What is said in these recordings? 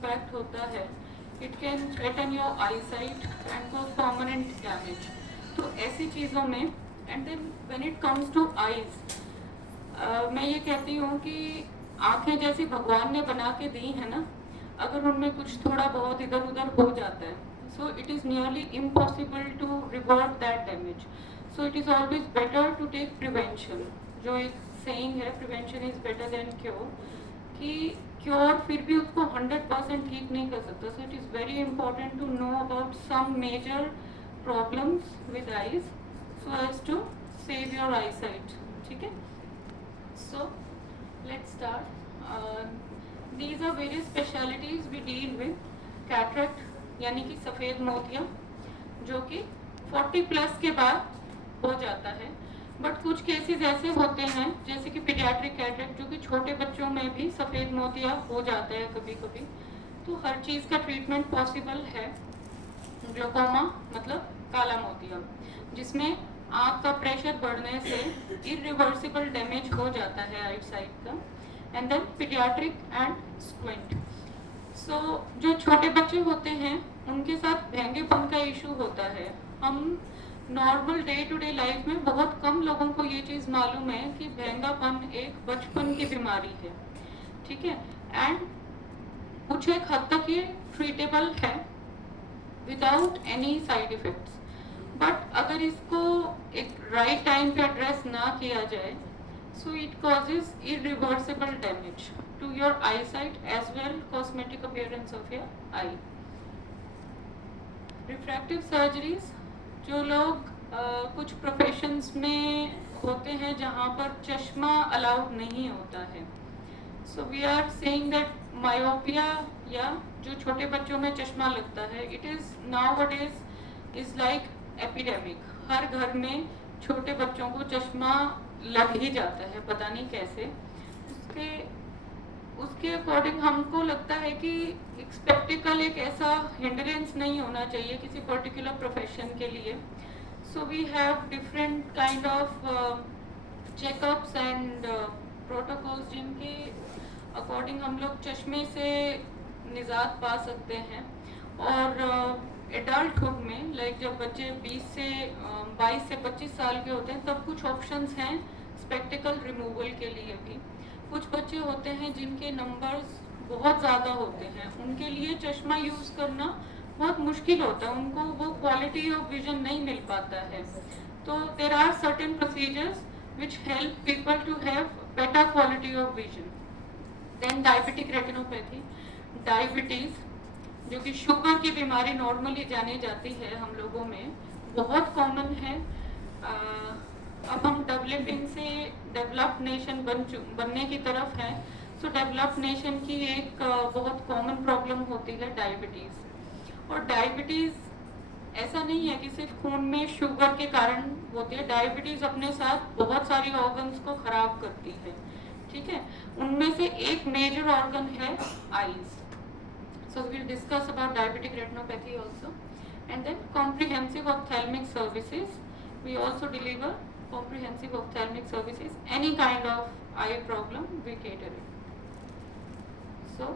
Impact होता है, it can threaten your I site and cause permanent damage. तो ऐसी चीज़ों में, and then when it comes to eyes, मैं ये कहती हूँ कि आंखें जैसी भगवान ने बना के दी है ना, अगर उनमें कुछ थोड़ा बहुत इधर उधर हो जाता है, so it is nearly impossible to revert that damage. So it is always better to take prevention. जो एक सेइंग है, prevention is better than cure, कि क्योर फिर भी उसको 100% ठीक नहीं कर सकता। So it is very important to know about some major problems with eyes so as to save your I sight. ठीक है, so let's start. These are various specialties we deal with. Cataract यानी कि सफ़ेद मोतिया, जो कि 40 plus के बाद हो जाता है, बट कुछ केसेस ऐसे होते हैं जैसे कि पीडियाट्रिक कैटरेक्ट, जो कि छोटे बच्चों में भी सफ़ेद मोतिया हो जाता है कभी कभी। तो हर चीज़ का ट्रीटमेंट पॉसिबल है। ग्लोकोमा मतलब काला मोतिया, जिसमें आँख का प्रेशर बढ़ने से इरिवर्सिबल डैमेज हो जाता है आइट साइड का। And then paediatric and squint. So जो छोटे बच्चे होते हैं उनके साथ भेंगेपन का इशू होता है। हम normal day to day life में बहुत कम लोगों को ये चीज़ मालूम है कि भेंगापन एक बचपन की बीमारी है। ठीक है, एंड कुछ एक हद तक ये ट्रीटेबल है without any side effects. But अगर इसको एक राइट टाइम पे एड्रेस ना किया जाए, so it causes irreversible damage to your I sight as well cosmetic appearance of your eye. Refractive surgeries, जो लोग कुछ प्रोफेशंस में होते हैं जहाँ पर चश्मा अलाउड नहीं होता है, so we are saying that myopia, या जो छोटे बच्चों में चश्मा लगता है, it is nowadays is like epidemic. हर घर में छोटे बच्चों को चश्मा लग ही जाता है, पता नहीं कैसे। उसके अकॉर्डिंग हमको लगता है कि एक स्पेक्टिकल एक ऐसा हिंड्रेंस नहीं होना चाहिए किसी पर्टिकुलर प्रोफेशन के लिए। So we have different kind of checkups and protocols जिनके अकॉर्डिंग हम लोग चश्मे से निजात पा सकते हैं। और एडल्टहुड में, लाइक जब बच्चे 22 से 25 साल के होते हैं, तब कुछ ऑप्शंस हैं स्पेक्टिकल रिमूवल के लिए भी। कुछ बच्चे होते हैं जिनके नंबर्स बहुत ज़्यादा होते हैं, उनके लिए चश्मा यूज़ करना बहुत मुश्किल होता है, उनको वो क्वालिटी ऑफ विजन नहीं मिल पाता है। तो there are certain procedures which help people to have better quality of vision. Then diabetic retinopathy, diabetes जो कि शुगर की बीमारी नॉर्मली जानी जाती है हम लोगों में, बहुत कॉमन है। अब हम डेवलपिंग से डेवलप्ड नेशन बनने की तरफ है। सो डेवलप्ड नेशन की एक बहुत कॉमन प्रॉब्लम होती है डायबिटीज़। और डायबिटीज़ ऐसा नहीं है कि सिर्फ खून में शुगर के कारण होती है, डायबिटीज़ अपने साथ बहुत सारी ऑर्गन्स को ख़राब करती है। ठीक है, उनमें से एक मेजर ऑर्गन है eyes. So we'll discuss about diabetic retinopathy also. And then comprehensive ophthalmic services. We also deliver comprehensive ophthalmic services. Any kind of eye problem, we cater it. So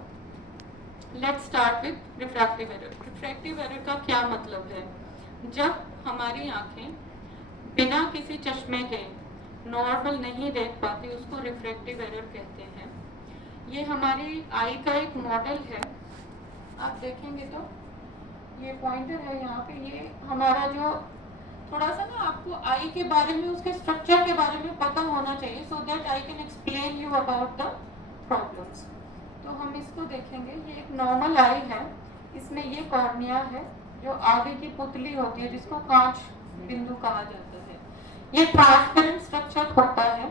let's start with refractive error. Refractive error का क्या मतलब है? जब हमारी आँखें बिना किसी चश्मे के नॉर्मल नहीं देख पाती, उसको रिफ्रैक्टिव एरर कहते हैं। ये हमारी आई का एक मॉडल है। आप देखेंगे तो ये पॉइंटर है यहाँ पे, ये हमारा जो थोड़ा सा ना आपको आई के बारे में, उसके स्ट्रक्चर के बारे में पता होना चाहिए, so that I can explain you about the problems. तो हम इसको देखेंगे, ये एक नॉर्मल आई है, इसमें ये कॉर्निया है जो आगे की पुतली होती है, जिसको कांच बिंदु कहा जाता है। ये ट्रांसपेरेंट स्ट्रक्चर होता है,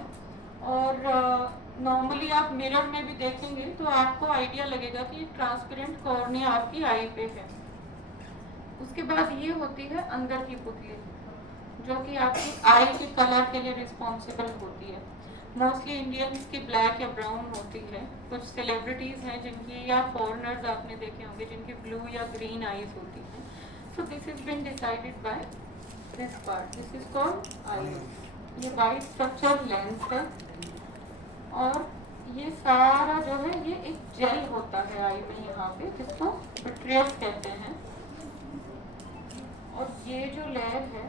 और नॉर्मली आप मिरर में भी देखेंगे तो आपको आइडिया लगेगा कि ट्रांसपेरेंट कॉर्निया आपकी आई पे है। उसके बाद ये होती है अंदर की पुतली, जो कि आपकी आई के कलर के लिए रिस्पॉन्सिबल होती है। मोस्टली इंडियंस की ब्लैक या ब्राउन होती है। कुछ सेलिब्रिटीज़ हैं जिनकी, या फॉरेनर्स आपने देखे होंगे, जिनकी ब्लू या ग्रीन आईज होती हैं। So this is been decided by this part, this is called eye. ये वाइट स्ट्रक्चर लेंस है, और ये सारा जो है ये एक जेल होता है आई में यहाँ पे, जिसको विट्रियस कहते हैं। और ये जो लेयर है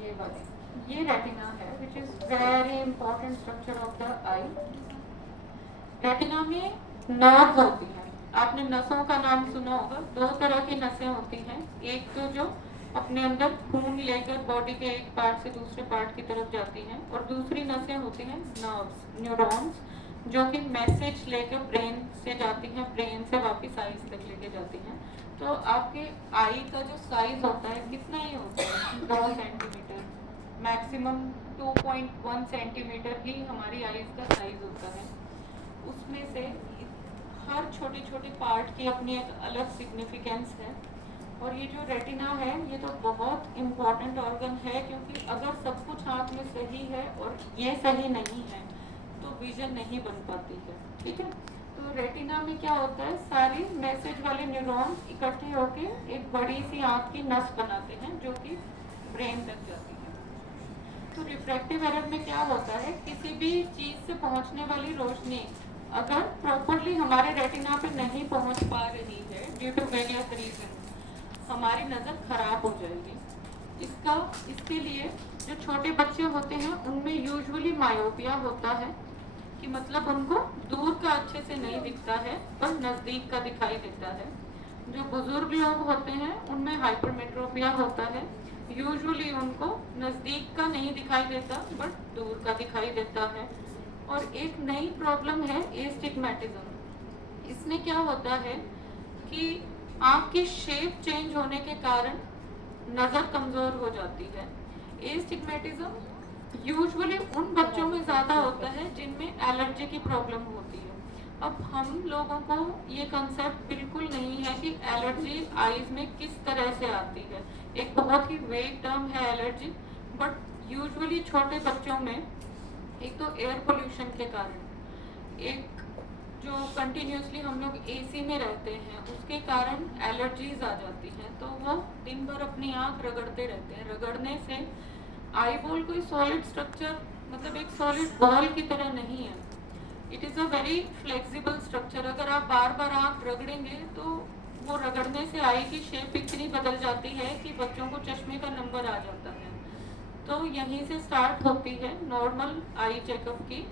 ये वाली, ये रेटिना है, which is very important structure of the I. Retina में नर्व होती हैं। आपने नसों का नाम सुना होगा। दो तरह की नसें होती हैं, एक तो जो अपने अंदर खून लेकर बॉडी के एक पार्ट से दूसरे पार्ट की तरफ जाती हैं, और दूसरी नसें होती हैं नर्व्स, न्यूरॉन्स, जो कि मैसेज लेकर ब्रेन से जाती हैं, ब्रेन से वापस आईज तक लेके जाती हैं। तो आपके आई का जो साइज होता है कितना ही होता है, 2 सेंटीमीटर, मैक्सिमम 2.1 सेंटीमीटर ही हमारी आईज का साइज होता है। उसमें से हर छोटी छोटी पार्ट की अपनी एक अलग सिग्निफिकेंस है। और ये जो रेटिना है ये तो बहुत इम्पॉर्टेंट ऑर्गन है, क्योंकि अगर सब कुछ आँख में सही है और ये सही नहीं है तो विजन नहीं बन पाती है। ठीक है, तो रेटिना में क्या होता है, सारी मैसेज वाले न्यूरॉन्स इकट्ठे होके एक बड़ी सी आँख की नस बनाते हैं जो कि ब्रेन तक जाती है। तो रिफ्रैक्टिव एरर में क्या होता है, किसी भी चीज़ से पहुंचने वाली रोशनी अगर प्रॉपरली हमारे रेटिना पे नहीं पहुंच पा रही है ड्यू टू वेरियस रीजन, हमारी नज़र खराब हो जाएगी। इसके लिए जो छोटे बच्चे होते हैं उनमें यूजुअली मायोपिया होता है, कि मतलब उनको दूर का अच्छे से नहीं दिखता है पर नज़दीक का दिखाई देता है। जो बुजुर्ग लोग होते हैं उनमें हाइपरमेट्रोपिया होता है, यूजुअली उनको नज़दीक का नहीं दिखाई देता बट दूर का दिखाई देता है। और एक नई प्रॉब्लम है एस्टिग्मेटिज्म। इसमें क्या होता है कि आँख की शेप चेंज होने के कारण नज़र कमज़ोर हो जाती है। एस्टिग्मेटिज्म यूजुअली उन बच्चों में ज़्यादा होता है जिनमें एलर्जी की प्रॉब्लम होती है। अब हम लोगों को ये कंसेप्ट बिल्कुल नहीं है कि एलर्जी आईज में किस तरह से आती है। एक बहुत ही वेग टर्म है एलर्जी, बट यूजुअली छोटे बच्चों में एक तो एयर पोल्यूशन के कारण, एक जो कंटिन्यूसली हम लोग एसी में रहते हैं उसके कारण एलर्जीज आ जाती हैं, तो वो दिन भर अपनी आँख रगड़ते रहते हैं। रगड़ने से आई बॉल कोई सॉलिड स्ट्रक्चर, मतलब एक सॉलिड बॉल की तरह नहीं है, it is a very flexible structure. अगर आप बार बार आँख रगड़ेंगे तो वो रगड़ने से आई की शेप इतनी बदल जाती है कि बच्चों को चश्मे का नंबर आ जाता है। तो यहीं से स्टार्ट होती है नॉर्मल आई चेकअप की।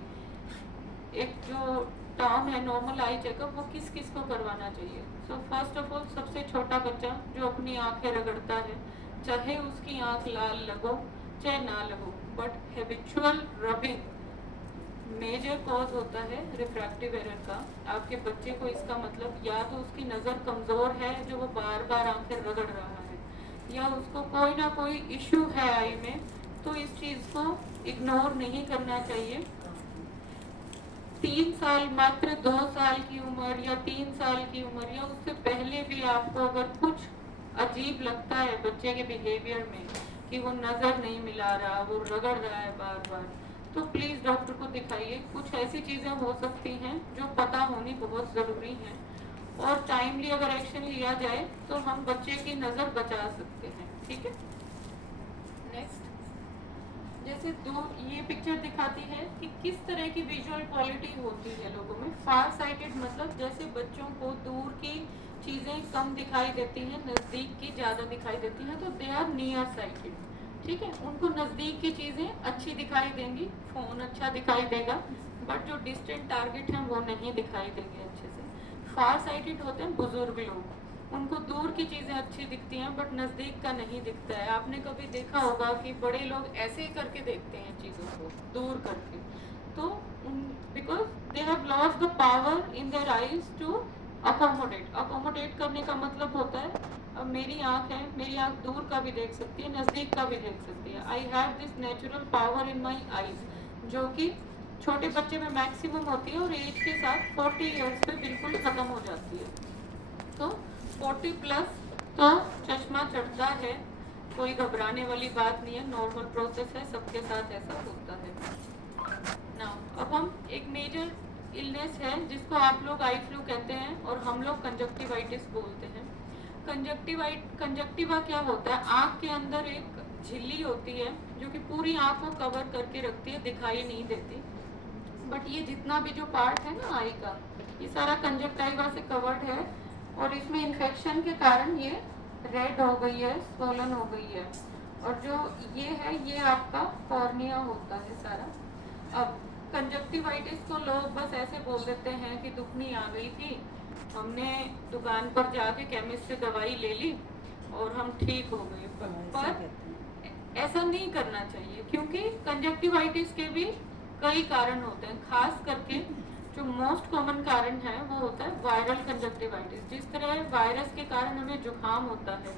एक जो टर्म है नॉर्मल आई चेकअप, वो किस किस को करवाना चाहिए। सो फर्स्ट ऑफ ऑल सबसे छोटा बच्चा जो अपनी आँखें रगड़ता है, चाहे उसकी आँख लाल लगो चाहे ना लगो, but habitual rubbing major cause होता है रिफ्रैक्टिव एरर का। आपके बच्चे को इसका मतलब या तो उसकी नज़र कमज़ोर है जो वो बार बार आंखें रगड़ रहा है, या उसको कोई ना कोई इश्यू है आई में। तो इस चीज़ को इग्नोर नहीं करना चाहिए। 3 साल, मात्र 2 साल की उम्र या 3 साल की उम्र या उससे पहले भी आपको अगर कुछ अजीब लगता है बच्चे के बिहेवियर में कि वो नज़र नहीं मिला रहा, वो रगड़ रहा है बार बार, तो प्लीज़ डॉक्टर को दिखाइए। कुछ ऐसी चीज़ें हो सकती हैं जो पता होनी बहुत ज़रूरी है, और टाइमली अगर एक्शन लिया जाए तो हम बच्चे की नज़र बचा सकते हैं। ठीक है, नेक्स्ट। जैसे ये पिक्चर दिखाती है कि किस तरह की विजुअल क्वालिटी होती है लोगों में। फार साइटेड मतलब जैसे बच्चों को दूर की चीज़ें कम दिखाई देती हैं, नज़दीक की ज़्यादा दिखाई देती हैं, तो दे आर नियर साइटेड। ठीक है, उनको नज़दीक की चीज़ें अच्छी दिखाई देंगी, फ़ोन अच्छा दिखाई देगा, बट जो डिस्टेंट टारगेट हैं वो नहीं दिखाई देंगे अच्छे से। फार साइटेड होते हैं बुजुर्ग लोग, उनको दूर की चीज़ें अच्छी दिखती हैं बट नज़दीक का नहीं दिखता है। आपने कभी देखा होगा कि बड़े लोग ऐसे ही करके देखते हैं चीज़ों को दूर करके, तो because they have lost the power in their eyes to accommodate करने का मतलब होता है अब मेरी आँख है, मेरी आँख दूर का भी देख सकती है, नज़दीक का भी देख सकती है। I have this natural power in my eyes, जो कि छोटे बच्चे में मैक्सिमम होती है और एज के साथ 40 ईयर्स पे बिल्कुल ख़त्म हो जाती है। तो 40 प्लस तो चश्मा चढ़ता है, कोई घबराने वाली बात नहीं है, नॉर्मल प्रोसेस है, सबके साथ ऐसा होता है ना। अब हम एक मेजर इलनेस है जिसको आप लोग आई फ्लू कहते हैं और हम लोग कंजक्टिवाइटिस बोलते हैं। कंजक्टिवा क्या होता है, आँख के अंदर एक झिल्ली होती है जो कि पूरी आँख को कवर करके रखती है, दिखाई नहीं देती, बट ये जितना भी जो पार्ट है ना आई का, ये सारा कंजक्टाइवा से कवर्ड है और इसमें इन्फेक्शन के कारण ये रेड हो गई है, स्वोलन हो गई है। और जो ये है ये आपका कॉर्निया होता है सारा। अब कंजक्टिवाइटिस को लोग बस ऐसे बोल देते हैं कि दुखनी आ गई थी, हमने दुकान पर जाके केमिस्ट से दवाई ले ली और हम ठीक हो गए, पर ऐसा नहीं करना चाहिए, क्योंकि कंजक्टिवाइटिस के भी कई कारण होते हैं। खास करके जो मोस्ट कॉमन कारण है वो होता है वायरल कंजक्टिवाइटिस। जिस तरह वायरस के कारण हमें जुकाम होता है,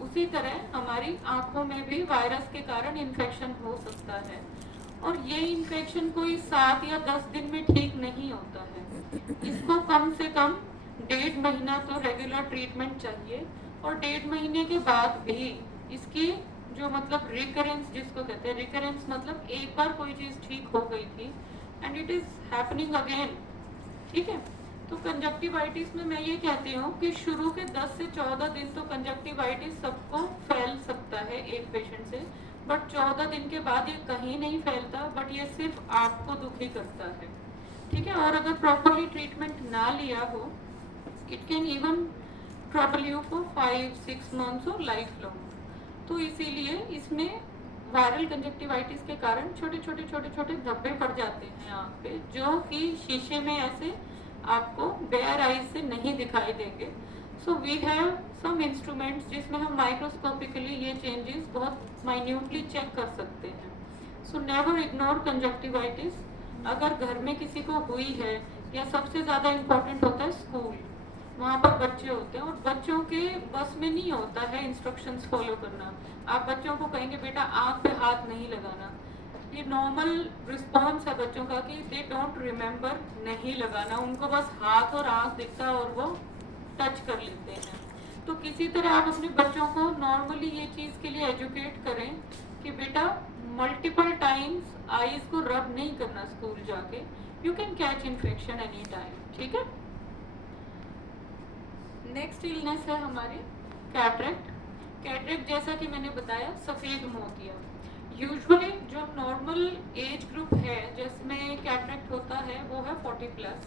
उसी तरह हमारी आंखों में भी वायरस के कारण इन्फेक्शन हो सकता है। और ये इन्फेक्शन कोई 7 या 10 दिन में ठीक नहीं होता है। इसको कम से कम 1.5 महीना तो रेगुलर ट्रीटमेंट चाहिए, और 1.5 महीने के बाद भी इसकी जो मतलब रिकरेंस जिसको कहते हैं, रिकरेंस मतलब एक बार कोई चीज ठीक हो गई थी and it is happening again, ठीक है। तो कंजक्टिवाइटिस में मैं ये कहती हूँ कि शुरू के 10 से 14 दिन तो कंजक्टिवाइटिस सबको फैल सकता है एक पेशेंट से, बट 14 दिन के बाद ये कहीं नहीं फैलता, बट ये सिर्फ आपको दुखी करता है, ठीक है। और अगर प्रॉपरली ट्रीटमेंट ना लिया हो, it can even trouble you for 5-6 months और लाइफ लॉन्ग। तो इसीलिए इसमें वायरल कंजक्टिवाइटिस के कारण छोटे छोटे धब्बे पड़ जाते हैं आँख पे, जो कि शीशे में ऐसे आपको बेयर आईज से नहीं दिखाई देंगे। So we have some instruments जिसमें हम माइक्रोस्कोपिकली ये चेंजेस बहुत माइन्यूटली चेक कर सकते हैं। So never ignore conjunctivitis. अगर घर में किसी को हुई है, या सबसे ज़्यादा इम्पोर्टेंट होता है स्कूल, वहाँ पर बच्चे होते हैं और बच्चों के बस में नहीं होता है इंस्ट्रक्शंस फॉलो करना। आप बच्चों को कहेंगे बेटा आँख पे हाथ नहीं लगाना, ये नॉर्मल रिस्पॉन्स है बच्चों का कि दे डोंट रिमेम्बर नहीं लगाना, उनको बस हाथ और आँख दिखता है और वो टच कर लेते हैं। तो किसी तरह आप अपने बच्चों को नॉर्मली ये चीज़ के लिए एजुकेट करें कि बेटा मल्टीपल टाइम्स आईज को रब नहीं करना स्कूल जाके, you can catch infection any time, ठीक है। नेक्स्ट इलनेस है हमारी कैटरेक्ट। कैटरेक्ट जैसा कि मैंने बताया सफ़ेद मोतिया। यूजुअली जो नॉर्मल एज ग्रुप है जिसमें कैटरेक्ट होता है वो है 40+।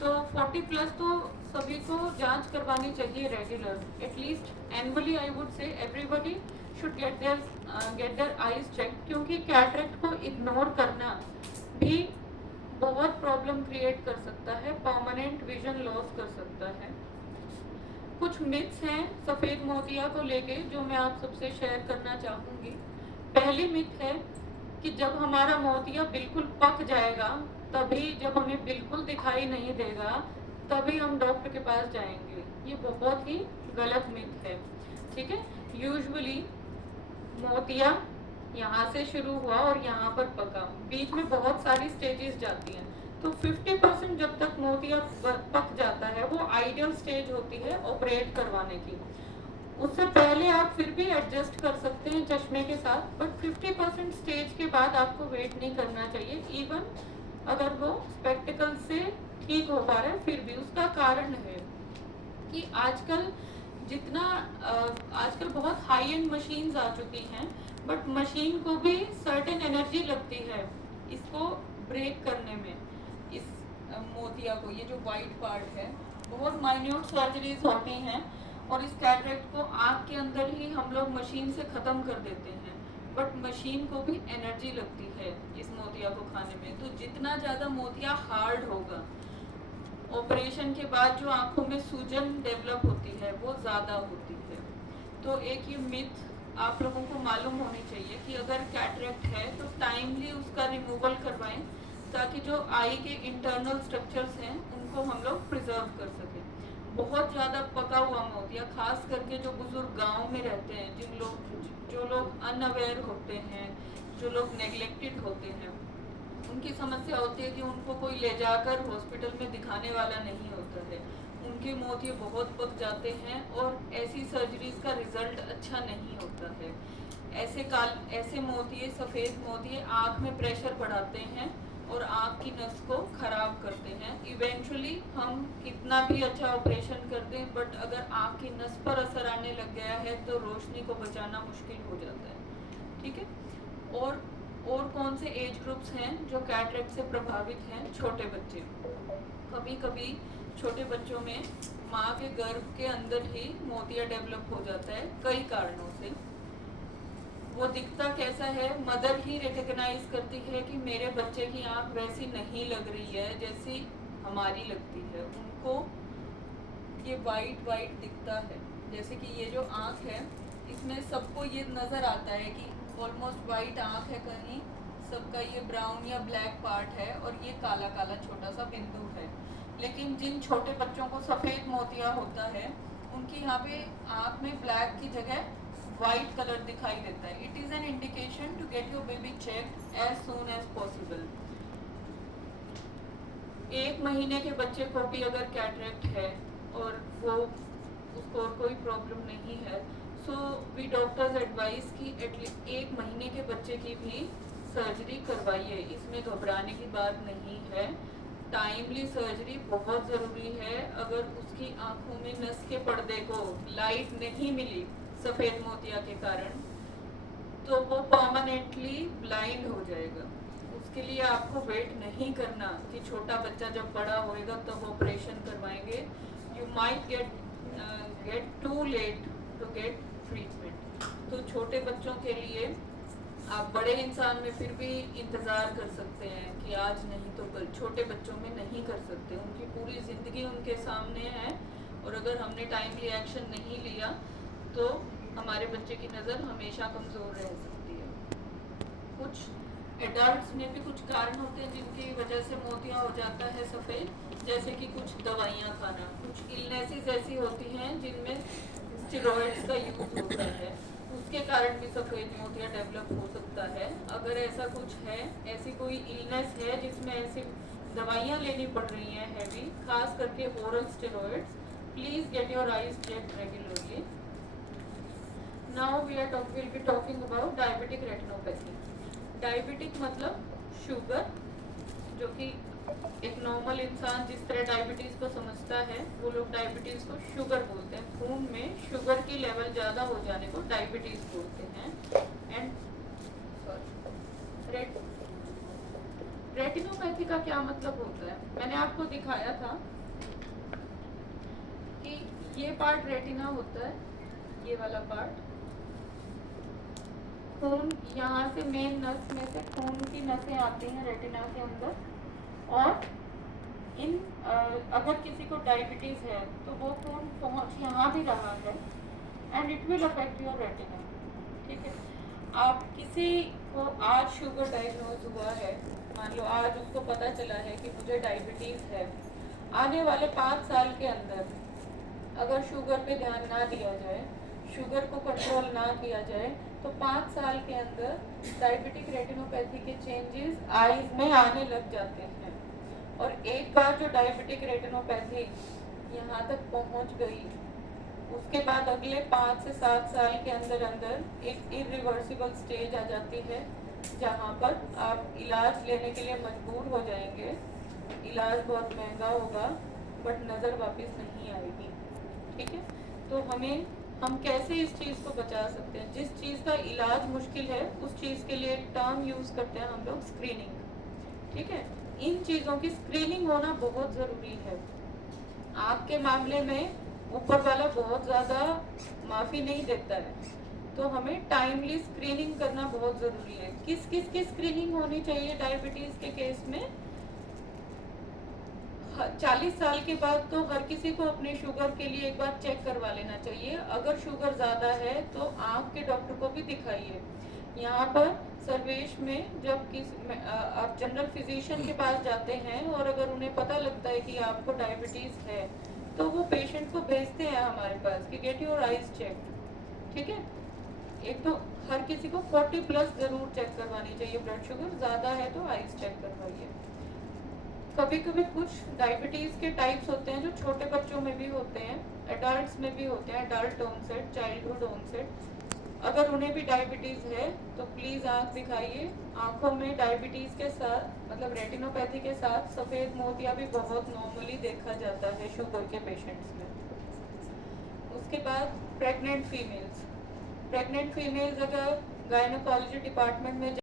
तो 40+ तो सभी को जांच करवानी चाहिए regular, at least annually. I would say everybody should get their eyes check, क्योंकि कैटरेक्ट को इग्नोर करना भी बहुत प्रॉब्लम क्रिएट कर सकता है, परमानेंट विजन लॉस कर सकता है। कुछ मिथ्स हैं सफ़ेद मोतिया को लेके जो मैं आप सबसे शेयर करना चाहूँगी। पहली मिथ है कि जब हमारा मोतिया बिल्कुल पक जाएगा, तभी जब हमें बिल्कुल दिखाई नहीं देगा तभी हम डॉक्टर के पास जाएंगे। ये बहुत ही गलत मिथ है, ठीक है। यूजुअली मोतिया यहाँ से शुरू हुआ और यहाँ पर पका, बीच में बहुत सारी स्टेजेस जाती हैं। तो 50% जब तक मोतिया पक जाता है वो आइडियल स्टेज होती है ऑपरेट करवाने की। उससे पहले आप फिर भी एडजस्ट कर सकते हैं चश्मे के साथ, बट 50% स्टेज के बाद आपको वेट नहीं करना चाहिए। इवन अगर वो स्पेक्टिकल से ठीक हो पा रहा है फिर भी। उसका कारण है कि आजकल बहुत हाई एंड मशीन्स आ चुकी हैं, बट मशीन को भी सर्टेन एनर्जी लगती है इसको ब्रेक करने में। इस मोतिया को, ये जो वाइट पार्ट है, बहुत माइन्यूट सर्जरीज होती हैं और इस कैटरेक्ट को आँख के अंदर ही हम लोग मशीन से ख़त्म कर देते हैं, बट मशीन को भी एनर्जी लगती है इस मोतिया को खाने में। तो जितना ज़्यादा मोतिया हार्ड होगा, ऑपरेशन के बाद जो आँखों में सूजन डेवलप होती है वो ज़्यादा होती है। तो एक ये मिथ आप लोगों को मालूम होनी चाहिए कि अगर कैटरेक्ट है तो टाइमली उसका रिमूवल करवाएं, ताकि जो आई के इंटरनल स्ट्रक्चर्स हैं उनको हम लोग प्रिजर्व कर सकें। बहुत ज़्यादा पका हुआ मोतिया, खास करके जो बुजुर्ग गांव में रहते हैं, जो लोग अनअवेयर होते हैं, जो लोग नेग्लेक्टेड होते हैं, उनकी समस्या होती है कि उनको कोई ले जाकर हॉस्पिटल में दिखाने वाला नहीं होता है। उनके मोतिये बहुत पक जाते हैं और ऐसी सर्जरीज का रिजल्ट अच्छा नहीं होता है। ऐसे मोतिये, सफ़ेद मोतिये आँख में प्रेशर बढ़ाते हैं और आँख की नस को खराब करते हैं। इवेंचुअली हम कितना भी अच्छा ऑपरेशन कर दें, बट अगर आँख की नस पर असर आने लग गया है तो रोशनी को बचाना मुश्किल हो जाता है, ठीक है। और और कौन से एज ग्रुप्स हैं जो कैटरेक्ट से प्रभावित हैं? छोटे बच्चे। कभी कभी छोटे बच्चों में माँ के गर्भ के अंदर ही मोतिया डेवलप हो जाता है कई कारणों से। वो दिखता कैसा है? मदर ही रिकग्नाइज करती है कि मेरे बच्चे की आंख वैसी नहीं लग रही है जैसी हमारी लगती है। उनको ये वाइट वाइट दिखता है, जैसे कि ये जो आंख है इसमें सबको ये नज़र आता है कि ऑलमोस्ट वाइट आंख है, कहीं सबका ये ब्राउन या ब्लैक पार्ट है और ये काला काला छोटा सा बिंदु है। लेकिन जिन छोटे बच्चों को सफ़ेद मोतिया होता है उनकी यहाँ पे आंख में ब्लैक की जगह वाइट कलर दिखाई देता है। It is an indication to get your baby checked as soon as possible. 1 महीने के बच्चे को भी अगर कैटरेक्ट है और वो उसको और कोई प्रॉब्लम नहीं है, सो वी डॉक्टर्स एडवाइस कि एटलीस्ट 1 महीने के बच्चे की भी सर्जरी करवाइए। इसमें घबराने की बात नहीं है। टाइमली सर्जरी बहुत ज़रूरी है। अगर उसकी आंखों में नस के पर्दे को लाइट नहीं मिली सफ़ेद मोतिया के कारण, तो वो परमानेंटली ब्लाइंड हो जाएगा। उसके लिए आपको वेट नहीं करना कि छोटा बच्चा जब बड़ा होएगा तब तो ऑपरेशन करवाएंगे। You might get too late to get treatment. तो छोटे बच्चों के लिए आप बड़े इंसान में फिर भी इंतज़ार कर सकते हैं कि आज नहीं तो कल। छोटे बच्चों में नहीं कर सकते, उनकी पूरी ज़िंदगी उनके सामने है और अगर हमने टाइमली एक्शन नहीं लिया तो हमारे बच्चे की नज़र हमेशा कमज़ोर रह सकती है। कुछ एडल्ट्स में भी कुछ कारण होते हैं जिनकी वजह से मोतिया हो जाता है सफ़ेद, जैसे कि कुछ दवाइयाँ खाना। कुछ इलनेसेस ऐसी होती हैं जिनमें स्टेरॉइड्स का यूज़ होता है, उसके कारण भी सफ़ेद मोतिया डेवलप हो सकता है। अगर ऐसा कुछ है, ऐसी कोई इलनेस है जिसमें ऐसी दवाइयाँ लेनी पड़ रही हैं हैवी, खास करके oral steroids, please get your eyes checked regularly. Now will be talking about diabetic retinopathy. Diabetic मतलब शुगर, जो कि एक नॉर्मल इंसान जिस तरह डायबिटीज़ को समझता है वो लोग डायबिटीज़ को शुगर बोलते हैं। खून में शुगर की लेवल ज़्यादा हो जाने को डायबिटीज़ बोलते हैं। एंड रेटिनोपैथी का क्या मतलब होता है? मैंने आपको दिखाया था कि ये पार्ट रेटिना होता है, ये वाला पार्ट खून, यहाँ से मेन नस में से खून की नसें आती हैं रेटिना के अंदर, और इन अगर किसी को डायबिटीज़ है तो वो खून पहुँच यहाँ भी रहा है and it will affect your retina. ठीक है, आप किसी को आज शुगर डायग्नोज हुआ है, मान लो आज उसको पता चला है कि मुझे डायबिटीज़ है, आने वाले 5 साल के अंदर अगर शुगर पे ध्यान ना दिया जाए, शुगर को कंट्रोल ना किया जाए, तो 5 साल के अंदर डायबिटिक रेटिनोपैथी के चेंजेस आईज में आने लग जाते हैं। और एक बार जो डायबिटिक रेटिनोपैथी यहाँ तक पहुँच गई, उसके बाद अगले 5 से 7 साल के अंदर अंदर एक इरिवर्सिबल स्टेज आ जाती है जहाँ पर आप इलाज लेने के लिए मजबूर हो जाएंगे। इलाज बहुत महंगा होगा बट नज़र वापस नहीं आएगी। ठीक है, तो हम कैसे इस चीज़ को बचा सकते हैं? जिस चीज़ का इलाज मुश्किल है उस चीज़ के लिए एक टर्म यूज़ करते हैं हम लोग, स्क्रीनिंग। ठीक है, इन चीज़ों की स्क्रीनिंग होना बहुत ज़रूरी है। आपके मामले में ऊपर वाला बहुत ज़्यादा माफ़ी नहीं देता है, तो हमें टाइमली स्क्रीनिंग करना बहुत ज़रूरी है। किस किस की स्क्रीनिंग होनी चाहिए डायबिटीज़ के केस में? 40 साल के बाद तो हर किसी को अपने शुगर के लिए एक बार चेक करवा लेना चाहिए। अगर शुगर ज़्यादा है तो आँख के डॉक्टर को भी दिखाइए। यहाँ पर सर्वेश में जब आप जनरल फिजिशियन के पास जाते हैं और अगर उन्हें पता लगता है कि आपको डायबिटीज़ है तो वो पेशेंट को भेजते हैं हमारे पास कि गेट योर आइज चेक। ठीक है, एक तो हर किसी को 40+ ज़रूर चेक करवानी चाहिए ब्लड शुगर, ज़्यादा है तो आइज चेक करवाइए। कभी कभी कुछ डायबिटीज़ के टाइप्स होते हैं जो छोटे बच्चों में भी होते हैं, एडल्ट्स में भी होते हैं, एडल्ट ऑनसेट, चाइल्डहुड ऑनसेट। अगर उन्हें भी डायबिटीज़ है तो प्लीज़ आँख दिखाइए। आँखों में डायबिटीज़ के साथ मतलब रेटिनोपैथी के साथ सफ़ेद मोतिया भी बहुत नॉर्मली देखा जाता है शुगर के पेशेंट्स में। उसके बाद प्रेग्नेंट फीमेल्स अगर गायनोकोलॉजी डिपार्टमेंट में